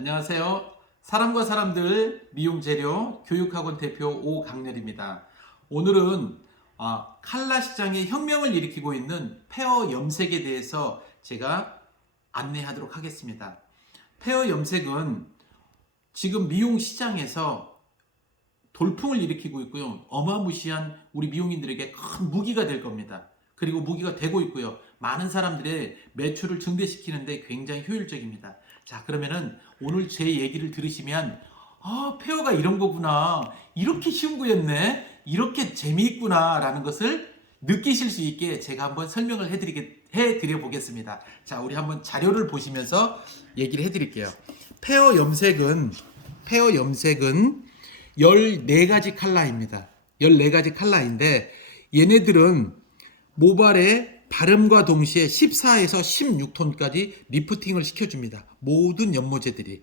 안녕하세요. 사람과 사람들 미용재료 교육학원 대표 오강렬입니다. 오늘은 칼라 시장에 혁명을 일으키고 있는 페어 염색에 대해서 제가 안내하도록 하겠습니다. 페어 염색은 지금 미용 시장에서 돌풍을 일으키고 있고요. 어마무시한 우리 미용인들에게 큰 무기가 될 겁니다. 그리고 무기가 되고 있고요. 많은 사람들의 매출을 증대시키는데 굉장히 효율적입니다. 자, 그러면은 오늘 제 얘기를 들으시면 페어가 이런 거구나. 이렇게 쉬운 거였네. 이렇게 재미있구나. 라는 것을 느끼실 수 있게 제가 한번 설명을 해드려 보겠습니다. 자, 우리 한번 자료를 보시면서 얘기를 해드릴게요. 페어 염색은 14가지 컬러입니다. 14가지 컬러인데 얘네들은 모발의 발음과 동시에 14에서 16톤까지 리프팅을 시켜줍니다. 모든 연모제들이.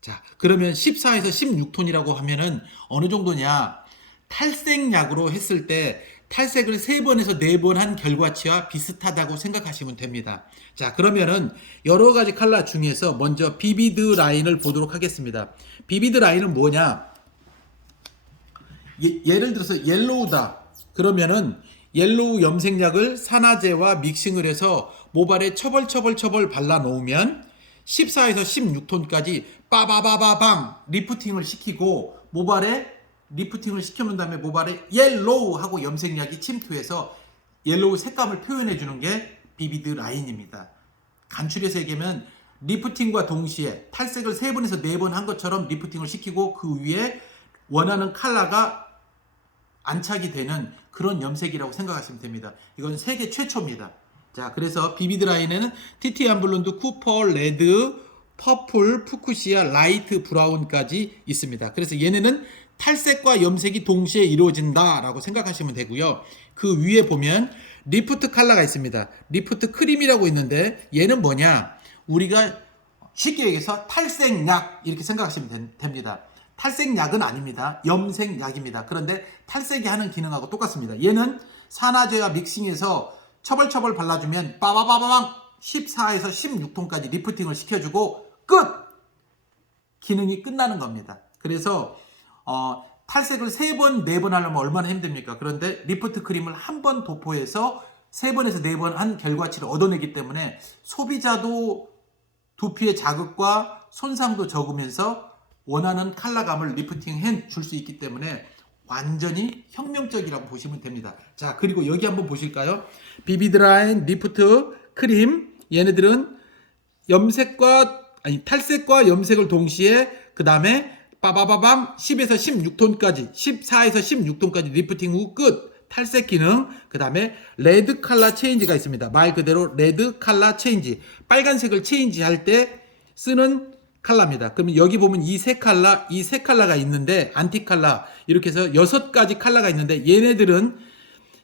자, 그러면 14에서 16톤이라고 하면은 어느 정도냐? 탈색약으로 했을 때 탈색을 3번에서 4번 한 결과치와 비슷하다고 생각하시면 됩니다. 자, 그러면은 여러 가지 컬러 중에서 먼저 비비드 라인을 보도록 하겠습니다. 비비드 라인은 뭐냐? 예를 들어서 옐로우다. 그러면은 옐로우 염색약을 산화제와 믹싱을 해서 모발에 처벌 발라 놓으면 14에서 16톤까지 빠바바바방 리프팅을 시키고 모발에 리프팅을 시켜놓은 다음에 모발에 옐로우 하고 염색약이 침투해서 옐로우 색감을 표현해 주는 게 비비드 라인입니다. 간추려서 얘기하면 리프팅과 동시에 탈색을 3번에서 4번 한 것처럼 리프팅을 시키고 그 위에 원하는 컬러가 안착이 되는 그런 염색이라고 생각하시면 됩니다. 이건 세계 최초입니다. 자, 그래서 비비드 라인에는 티티안 블론드, 쿠퍼, 레드, 퍼플, 푸쿠시아, 라이트 브라운까지 있습니다. 그래서 얘네는 탈색과 염색이 동시에 이루어진다라고 생각하시면 되고요. 그 위에 보면 리프트 컬러가 있습니다. 리프트 크림이라고 있는데 얘는 뭐냐? 우리가 쉽게 얘기해서 탈색약 이렇게 생각하시면 됩니다. 탈색약은 아닙니다. 염색약입니다. 그런데 탈색이 하는 기능하고 똑같습니다. 얘는 산화제와 믹싱해서 처벌 발라주면 빠바바바방 14에서 16톤까지 리프팅을 시켜주고 끝! 기능이 끝나는 겁니다. 그래서 탈색을 3번, 4번 하려면 얼마나 힘듭니까? 그런데 리프트 크림을 한 번 도포해서 3번에서 4번 한 결과치를 얻어내기 때문에 소비자도 두피의 자극과 손상도 적으면서 원하는 컬러감을 리프팅해 줄 수 있기 때문에 완전히 혁명적이라고 보시면 됩니다. 자, 그리고 여기 한번 보실까요? 비비드 라인 리프트 크림, 얘네들은 탈색과 염색을 동시에 그 다음에 빠바바밤 10에서 16톤까지 14에서 16톤까지 리프팅 후 끝. 탈색 기능, 그 다음에 레드 컬러 체인지가 있습니다. 말 그대로 레드 컬러 체인지, 빨간색을 체인지 할 때 쓰는 컬러입니다. 그러면 여기 보면 이 세 컬러가 있는데 안티 컬러 이렇게 해서 6가지 컬러가 있는데 얘네들은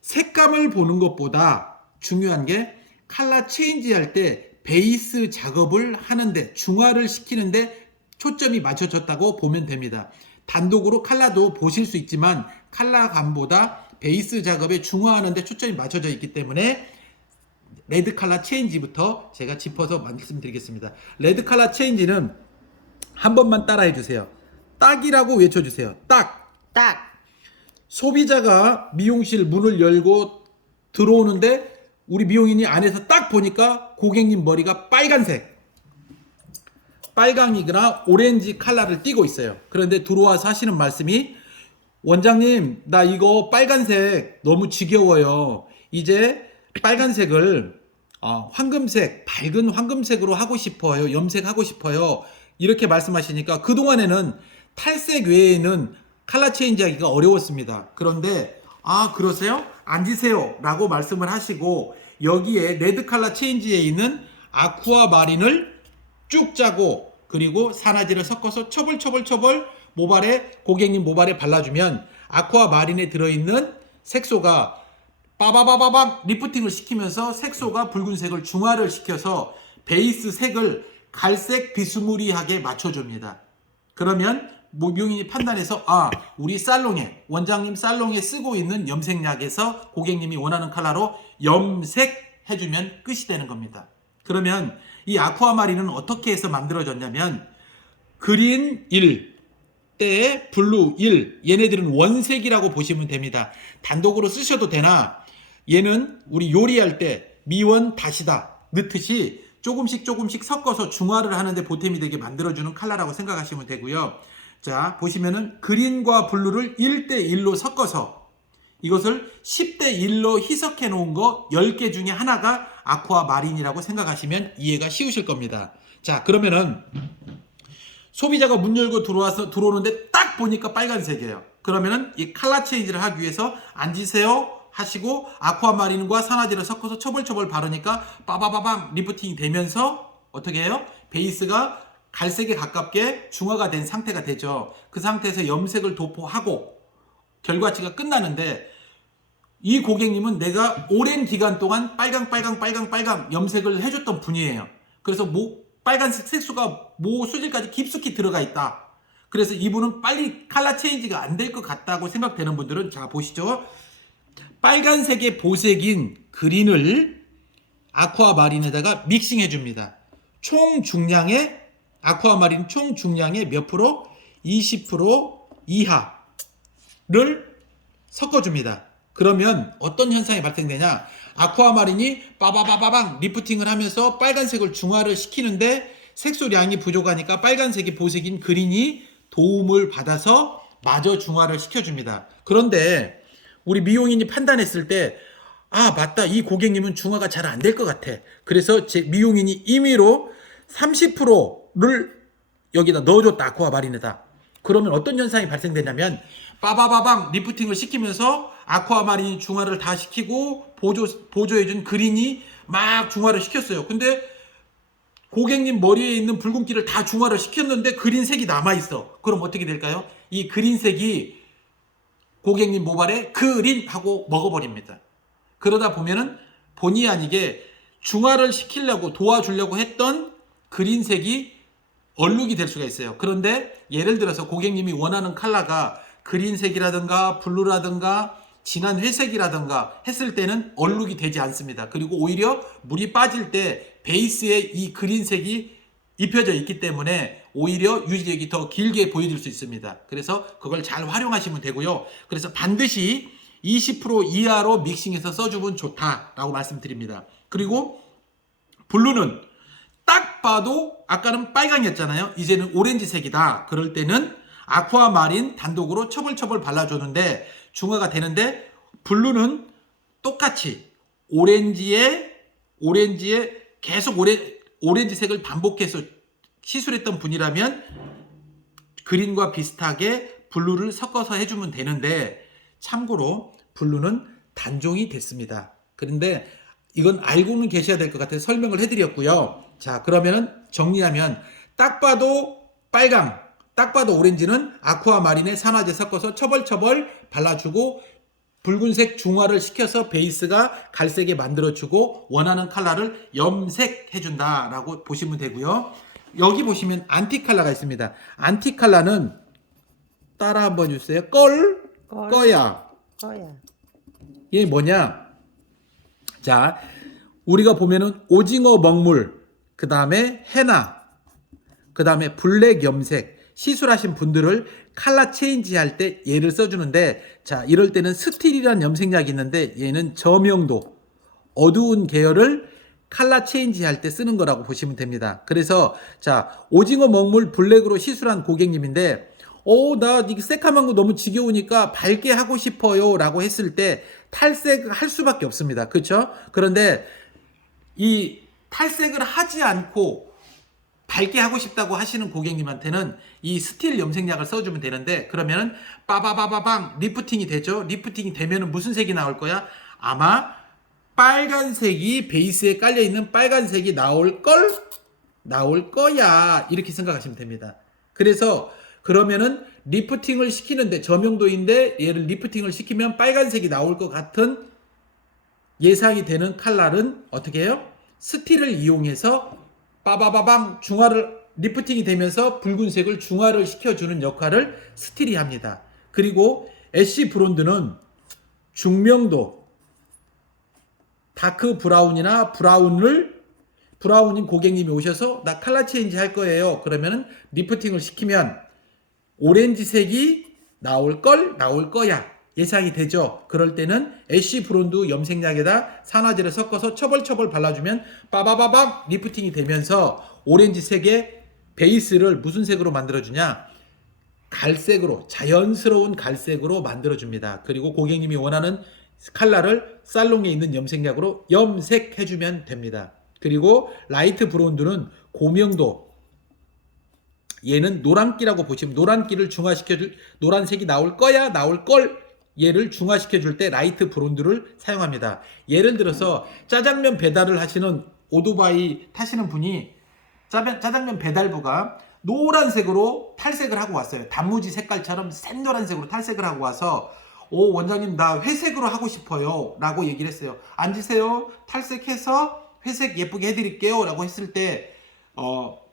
색감을 보는 것보다 중요한 게 컬러 체인지 할 때 베이스 작업을 하는데 중화를 시키는데 초점이 맞춰졌다고 보면 됩니다. 단독으로 컬러도 보실 수 있지만 컬러감보다 베이스 작업에 중화하는데 초점이 맞춰져 있기 때문에 레드 컬러 체인지부터 제가 짚어서 말씀드리겠습니다. 레드 컬러 체인지는 한 번만 따라해 주세요. 딱이라고 외쳐주세요. 딱. 소비자가 미용실 문을 열고 들어오는데 우리 미용인이 안에서 딱 보니까 고객님 머리가 빨강이거나 오렌지 컬러를 띠고 있어요. 그런데 들어와서 하시는 말씀이 원장님, 나 이거 빨간색 너무 지겨워요. 이제 빨간색을 밝은 황금색으로 하고 싶어요. 염색하고 싶어요. 이렇게 말씀하시니까 그동안에는 탈색 외에는 컬러 체인지 하기가 어려웠습니다. 그런데 그러세요? 앉으세요 라고 말씀을 하시고 여기에 레드 컬러 체인지에 있는 아쿠아 마린을 쭉 짜고 그리고 산화제를 섞어서 처벌 고객님 모발에 발라주면 아쿠아 마린에 들어있는 색소가 빠바바바박 리프팅을 시키면서 색소가 붉은색을 중화를 시켜서 베이스 색을 갈색 비스무리하게 맞춰줍니다. 그러면 미용인이 판단해서 우리 원장님 살롱에 쓰고 있는 염색약에서 고객님이 원하는 컬러로 염색해주면 끝이 되는 겁니다. 그러면 이 아쿠아마린은 어떻게 해서 만들어졌냐면 그린 1, 때에 블루 1, 얘네들은 원색이라고 보시면 됩니다. 단독으로 쓰셔도 되나 얘는 우리 요리할 때 미원 다시다 넣듯이 조금씩 섞어서 중화를 하는데 보탬이 되게 만들어주는 컬러라고 생각하시면 되고요. 자, 보시면은 그린과 블루를 1대1로 섞어서 이것을 10대1로 희석해 놓은 거 10개 중에 하나가 아쿠아 마린이라고 생각하시면 이해가 쉬우실 겁니다. 자, 그러면은 소비자가 문 열고 들어오는데 딱 보니까 빨간색이에요. 그러면은 이 컬러 체인지를 하기 위해서 앉으세요 하시고 아쿠아마린과 산화제를 섞어서 처벌 바르니까 빠바바방 리프팅이 되면서 어떻게 해요? 베이스가 갈색에 가깝게 중화가 된 상태가 되죠. 그 상태에서 염색을 도포하고 결과치가 끝나는데 이 고객님은 내가 오랜 기간 동안 빨강 염색을 해줬던 분이에요. 그래서 빨간색 색소가 모 수질까지 깊숙이 들어가 있다. 그래서 이분은 빨리 컬러 체인지가 안 될 것 같다고 생각되는 분들은 자 보시죠. 빨간색의 보색인 그린을 아쿠아마린에다가 믹싱해 줍니다. 총 중량의 아쿠아마린 총 중량의 몇 프로? 20% 이하를 섞어줍니다. 그러면 어떤 현상이 발생되냐? 아쿠아마린이 빠바바바방 리프팅을 하면서 빨간색을 중화를 시키는데 색소량이 부족하니까 빨간색이 보색인 그린이 도움을 받아서 마저 중화를 시켜줍니다. 그런데 우리 미용인이 판단했을 때 아 맞다 이 고객님은 중화가 잘 안 될 것 같아. 그래서 제 미용인이 임의로 30%를 여기다 넣어줬다 아쿠아마린에다. 그러면 어떤 현상이 발생되냐면 빠바바방 리프팅을 시키면서 아쿠아마린 중화를 다 시키고 보조해준 그린이 막 중화를 시켰어요. 근데 고객님 머리에 있는 붉은기를 다 중화를 시켰는데 그린색이 남아있어. 그럼 어떻게 될까요? 이 그린색이 고객님 모발에 그린 하고 먹어버립니다. 그러다 보면은 본의 아니게 중화를 시키려고 도와주려고 했던 그린색이 얼룩이 될 수가 있어요. 그런데 예를 들어서 고객님이 원하는 컬러가 그린색이라든가 블루라든가 진한 회색이라든가 했을 때는 얼룩이 되지 않습니다. 그리고 오히려 물이 빠질 때 베이스에 이 그린색이 입혀져 있기 때문에 오히려 유지력이 더 길게 보여줄 수 있습니다. 그래서 그걸 잘 활용하시면 되고요. 그래서 반드시 20% 이하로 믹싱해서 써주면 좋다라고 말씀드립니다. 그리고 블루는 딱 봐도 아까는 빨강이었잖아요. 이제는 오렌지색이다. 그럴 때는 아쿠아마린 단독으로 처벌 발라줬는데 중화가 되는데 블루는 똑같이 오렌지에 계속 오렌지색을 반복해서 시술했던 분이라면 그린과 비슷하게 블루를 섞어서 해주면 되는데 참고로 블루는 단종이 됐습니다. 그런데 이건 알고는 계셔야 될 것 같아서 설명을 해드렸고요. 자 그러면은 정리하면 딱 봐도 빨강 딱 봐도 오렌지는 아쿠아마린에 산화제 섞어서 처벌 발라주고 붉은색 중화를 시켜서 베이스가 갈색에 만들어주고 원하는 컬러를 염색해준다라고 보시면 되고요. 여기 보시면 안티 컬러가 있습니다. 안티 컬러는 따라 한번 주세요. 꺼야. 이게 뭐냐? 자, 우리가 보면은 오징어 먹물, 그 다음에 헤나, 그 다음에 블랙 염색, 시술하신 분들을 컬러 체인지 할 때 얘를 써주는데 자 이럴 때는 스틸이라는 염색약이 있는데 얘는 저명도 어두운 계열을 컬러 체인지 할 때 쓰는 거라고 보시면 됩니다. 그래서 자 오징어 먹물 블랙으로 시술한 고객님인데 나 이게 새카만 거 너무 지겨우니까 밝게 하고 싶어요 라고 했을 때 탈색할 수밖에 없습니다. 그렇죠? 그런데 이 탈색을 하지 않고 밝게 하고 싶다고 하시는 고객님한테는 이 스틸 염색약을 써주면 되는데 그러면은 빠바바바방 리프팅이 되죠. 리프팅이 되면은 무슨 색이 나올 거야? 아마 빨간색이 베이스에 깔려있는 빨간색이 나올 거야 이렇게 생각하시면 됩니다. 그래서 그러면은 리프팅을 시키는데 저명도인데 얘를 리프팅을 시키면 빨간색이 나올 것 같은 예상이 되는 컬러는 어떻게 해요? 스틸을 이용해서 빠바바방 중화를 리프팅이 되면서 붉은색을 중화를 시켜주는 역할을 스틸이 합니다. 그리고 애쉬 브론드는 중명도 다크 브라운이나 브라운을 브라운님 고객님이 오셔서 나 컬러 체인지 할 거예요. 그러면은 리프팅을 시키면 오렌지색이 나올 거야. 예상이 되죠. 그럴 때는 애쉬 브론드 염색약에다 산화제를 섞어서 처벌처벌 발라주면 빠바바밤 리프팅이 되면서 오렌지색의 베이스를 무슨 색으로 만들어주냐? 갈색으로, 자연스러운 갈색으로 만들어줍니다. 그리고 고객님이 원하는 컬러를 살롱에 있는 염색약으로 염색해주면 됩니다. 그리고 라이트 브론드는 고명도, 얘는 노란기라고 보시면 노란기를 중화시켜줄, 노란색이 나올 거야, 나올 걸, 얘를 중화시켜줄 때 라이트 브론드를 사용합니다. 예를 들어서 짜장면 배달을 하시는 오토바이 타시는 분이 짜장면 배달부가 노란색으로 탈색을 하고 왔어요. 단무지 색깔처럼 샛노란색으로 탈색을 하고 와서 오 원장님 나 회색으로 하고 싶어요 라고 얘기를 했어요. 앉으세요. 탈색해서 회색 예쁘게 해드릴게요 라고 했을 때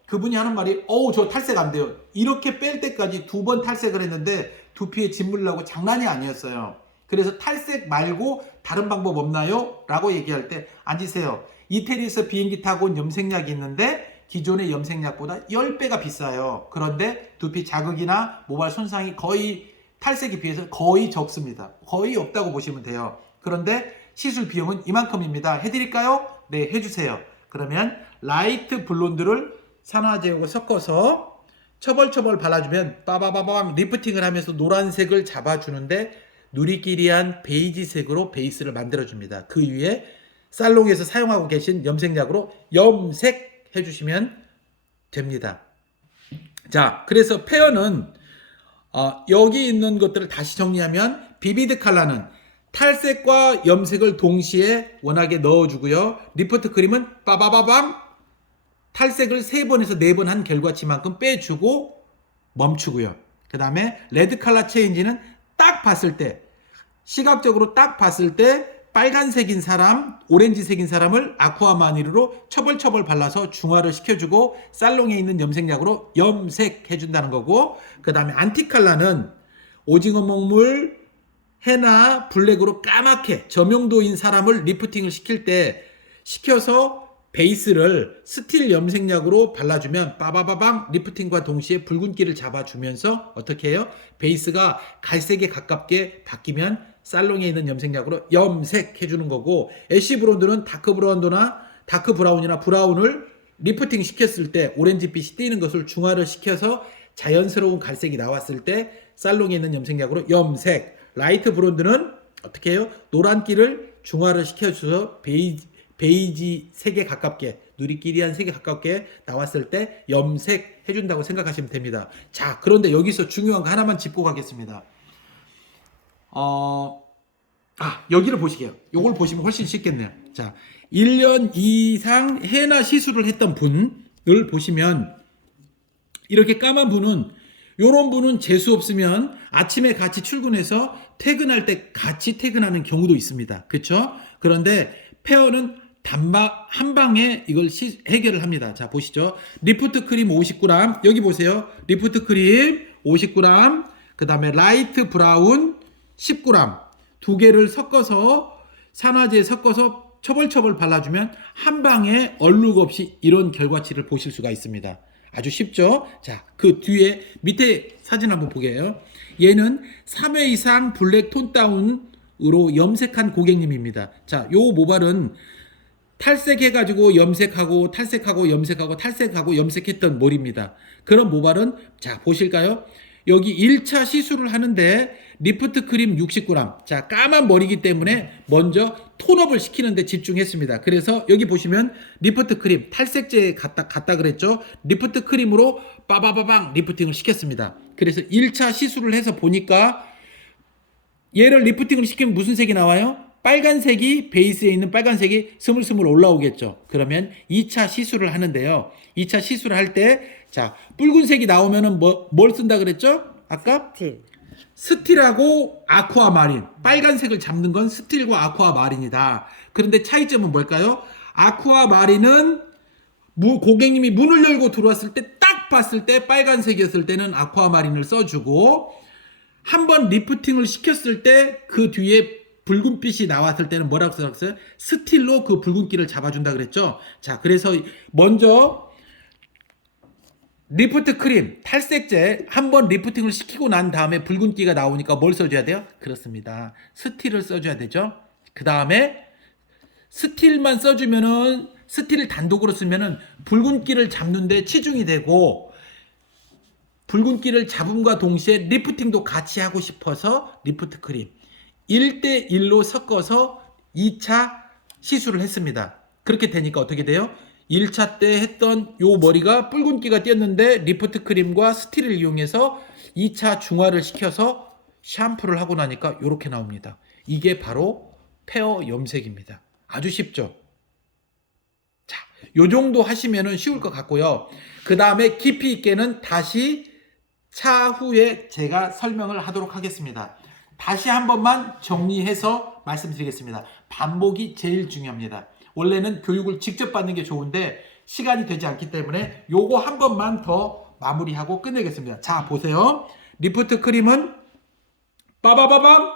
그분이 하는 말이 저 탈색 안 돼요. 이렇게 뺄 때까지 2번 탈색을 했는데 두피에 진물 나고 장난이 아니었어요. 그래서 탈색 말고 다른 방법 없나요? 라고 얘기할 때 앉으세요. 이태리에서 비행기 타고 온 염색약이 있는데 기존의 염색약보다 10배가 비싸요. 그런데 두피 자극이나 모발 손상이 거의 탈색에 비해서 거의 적습니다. 거의 없다고 보시면 돼요. 그런데 시술 비용은 이만큼입니다. 해드릴까요? 네, 해주세요. 그러면 라이트 블론드를 산화제하고 섞어서 처벌처벌 발라주면 빠바바밤 리프팅을 하면서 노란색을 잡아주는데 누리끼리한 베이지색으로 베이스를 만들어줍니다. 그 위에 살롱에서 사용하고 계신 염색약으로 염색해 주시면 됩니다. 자, 그래서 페어는 여기 있는 것들을 다시 정리하면 비비드 컬러는 탈색과 염색을 동시에 원하게 넣어주고요. 리프트 크림은 빠바바밤 탈색을 3번에서 4번 한 결과치만큼 빼주고 멈추고요. 그 다음에 레드 컬러 체인지는 딱 봤을 때, 시각적으로 딱 봤을 때 빨간색인 사람, 오렌지색인 사람을 아쿠아마니르로 처벌처벌 발라서 중화를 시켜주고 살롱에 있는 염색약으로 염색해준다는 거고, 그 다음에 안티 컬러는 오징어 먹물, 헤나, 블랙으로 까맣게 저명도인 사람을 리프팅을 시킬 때 시켜서 베이스를 스틸 염색약으로 발라주면 빠바바방 리프팅과 동시에 붉은기를 잡아주면서 어떻게 해요? 베이스가 갈색에 가깝게 바뀌면 살롱에 있는 염색약으로 염색해주는 거고, 애쉬 브론드는 다크 브라운이나 브라운을 리프팅 시켰을 때 오렌지빛이 띄는 것을 중화를 시켜서 자연스러운 갈색이 나왔을 때 살롱에 있는 염색약으로 염색. 라이트 브론드는 어떻게 해요? 노란기를 중화를 시켜줘서 베이지 색에 가깝게, 누리끼리한 색에 가깝게 나왔을 때 염색해준다고 생각하시면 됩니다. 자, 그런데 여기서 중요한 거 하나만 짚고 가겠습니다. 여기를 보시게요. 요걸 보시면 훨씬 쉽겠네요. 자, 1년 이상 해나 시술을 했던 분을 보시면 이렇게 까만 분은, 요런 분은 재수 없으면 아침에 같이 출근해서 퇴근할 때 같이 퇴근하는 경우도 있습니다. 그렇죠? 그런데 페어는 한 방에 이걸 해결을 합니다. 자, 보시죠. 리프트 크림 50g, 여기 보세요. 리프트 크림 50g, 그 다음에 라이트 브라운 10g, 두 개를 섞어서 산화제에 섞어서 처벌처벌 발라주면 한 방에 얼룩 없이 이런 결과치를 보실 수가 있습니다. 아주 쉽죠? 자, 그 뒤에 밑에 사진 한번 보게요. 얘는 3회 이상 블랙 톤 다운으로 염색한 고객님입니다. 자, 요 모발은 탈색해가지고 염색하고 탈색하고 염색하고 탈색하고 염색했던 머리입니다. 그런 모발은 자 보실까요? 여기 1차 시술을 하는데 리프트 크림 60g. 자, 까만 머리이기 때문에 먼저 톤업을 시키는데 집중했습니다. 그래서 여기 보시면 리프트 크림, 탈색제 같다 그랬죠? 리프트 크림으로 빠바바방 리프팅을 시켰습니다. 그래서 1차 시술을 해서 보니까 얘를 리프팅을 시키면 무슨 색이 나와요? 빨간색이, 베이스에 있는 빨간색이 스물스물 올라오겠죠. 그러면 2차 시술을 하는데요. 2차 시술을 할 때, 자, 붉은색이 나오면은 뭘 쓴다 그랬죠? 아까? 스틸하고 아쿠아마린. 빨간색을 잡는 건 스틸과 아쿠아마린이다. 그런데 차이점은 뭘까요? 아쿠아마린은 고객님이 문을 열고 들어왔을 때 딱 봤을 때 빨간색이었을 때는 아쿠아마린을 써주고, 한번 리프팅을 시켰을 때 그 뒤에 붉은빛이 나왔을 때는 뭐라고 써놨어요? 스틸로 그 붉은기를 잡아준다 그랬죠. 자, 그래서 먼저 리프트 크림, 탈색제 한번 리프팅을 시키고 난 다음에 붉은기가 나오니까 뭘 써줘야 돼요? 그렇습니다. 스틸을 써줘야 되죠. 그 다음에 스틸만 써주면은, 스틸을 단독으로 쓰면은 붉은기를 잡는데 치중이 되고, 붉은기를 잡음과 동시에 리프팅도 같이 하고 싶어서 리프트 크림 1대1로 섞어서 2차 시술을 했습니다. 그렇게 되니까 어떻게 돼요? 1차 때 했던 요 머리가 붉은기가 띄었는데 리프트 크림과 스틸을 이용해서 2차 중화를 시켜서 샴푸를 하고 나니까 이렇게 나옵니다. 이게 바로 페어 염색입니다. 아주 쉽죠? 자, 요 정도 하시면은 쉬울 것 같고요. 그 다음에 깊이 있게는 다시 차후에 제가 설명을 하도록 하겠습니다. 다시 한 번만 정리해서 말씀드리겠습니다. 반복이 제일 중요합니다. 원래는 교육을 직접 받는 게 좋은데 시간이 되지 않기 때문에 요거 한 번만 더 마무리하고 끝내겠습니다. 자, 보세요. 리프트 크림은 빠바바밤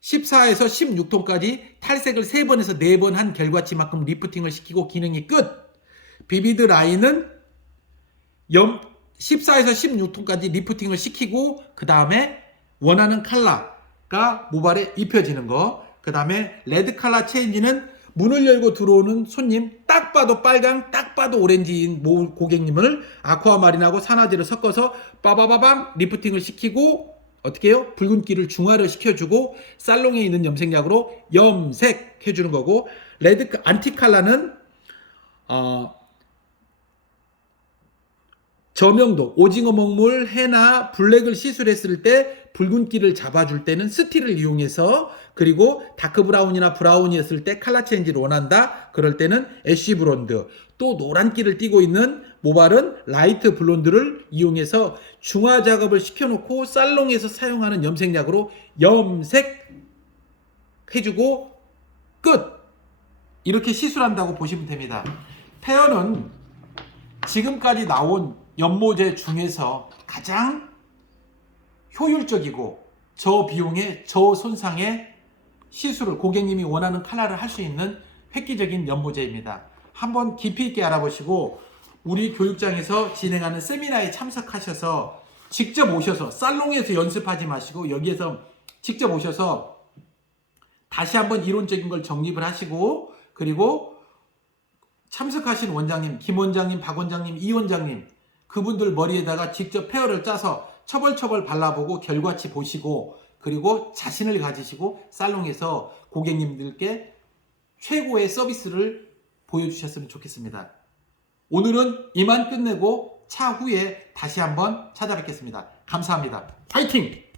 14에서 16톤까지 탈색을 3번에서 4번 한 결과치만큼 리프팅을 시키고 기능이 끝. 비비드 라인은 14에서 16톤까지 리프팅을 시키고 그 다음에 원하는 컬러가 모발에 입혀지는 거. 그 다음에 레드 컬러 체인지는 문을 열고 들어오는 손님, 딱 봐도 빨강, 딱 봐도 오렌지인 고객님을 아쿠아마린하고 산화제를 섞어서 빠바바밤 리프팅을 시키고 어떻게 해요? 붉은기를 중화를 시켜주고 살롱에 있는 염색약으로 염색해주는 거고, 레드 안티칼라는 저명도, 오징어 먹물, 해나, 블랙을 시술했을 때 붉은기를 잡아줄 때는 스틸을 이용해서, 그리고 다크 브라운이나 브라운이었을 때 컬러 체인지를 원한다. 그럴 때는 애쉬 브론드, 또 노란기를 띠고 있는 모발은 라이트 블론드를 이용해서 중화 작업을 시켜놓고 살롱에서 사용하는 염색약으로 염색해주고 끝! 이렇게 시술한다고 보시면 됩니다. 페어는 지금까지 나온 연모제 중에서 가장 효율적이고 저비용에 저손상의 시술을 고객님이 원하는 컬러를 할 수 있는 획기적인 연모제입니다. 한번 깊이 있게 알아보시고 우리 교육장에서 진행하는 세미나에 참석하셔서 직접 오셔서 살롱에서 연습하지 마시고 여기에서 직접 오셔서 다시 한번 이론적인 걸 정립을 하시고, 그리고 참석하신 원장님, 김 원장님, 박 원장님, 이 원장님 그분들 머리에다가 직접 페어를 짜서 처벌처벌 발라보고 결과치 보시고, 그리고 자신을 가지시고 살롱에서 고객님들께 최고의 서비스를 보여주셨으면 좋겠습니다. 오늘은 이만 끝내고 차후에 다시 한번 찾아뵙겠습니다. 감사합니다. 파이팅!